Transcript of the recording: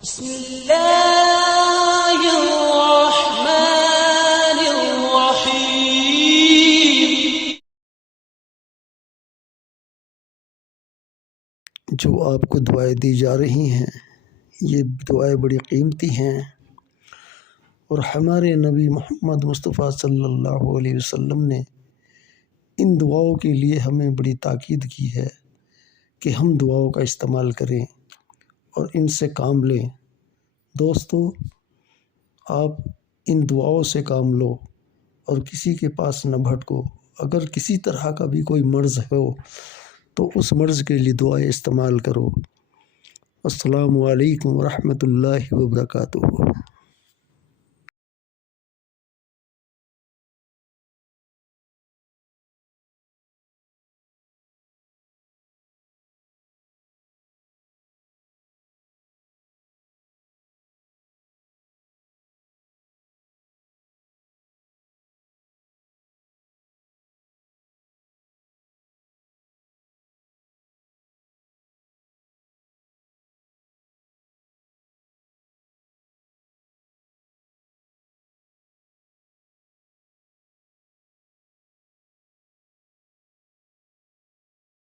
बिस्मिल्लाहिर्रहमानिर्रहीम। जो आपको दुआएं दी जा रही हैं, ये दुआएं बड़ी कीमती हैं और हमारे नबी मोहम्मद मुस्तफ़ा सल्लल्लाहु अलैहि वसल्लम ने इन दुआओं के लिए हमें बड़ी ताकीद की है कि हम दुआओं का इस्तेमाल करें और इनसे काम लें। दोस्तों, आप इन दुआओं से काम लो और किसी के पास न भटको। अगर किसी तरह का भी कोई मर्ज़ हो तो उस मर्ज़ के लिए दुआएं इस्तेमाल करो। अस्सलामु अलैकुम व रहमतुल्लाहि व बरकातुहू।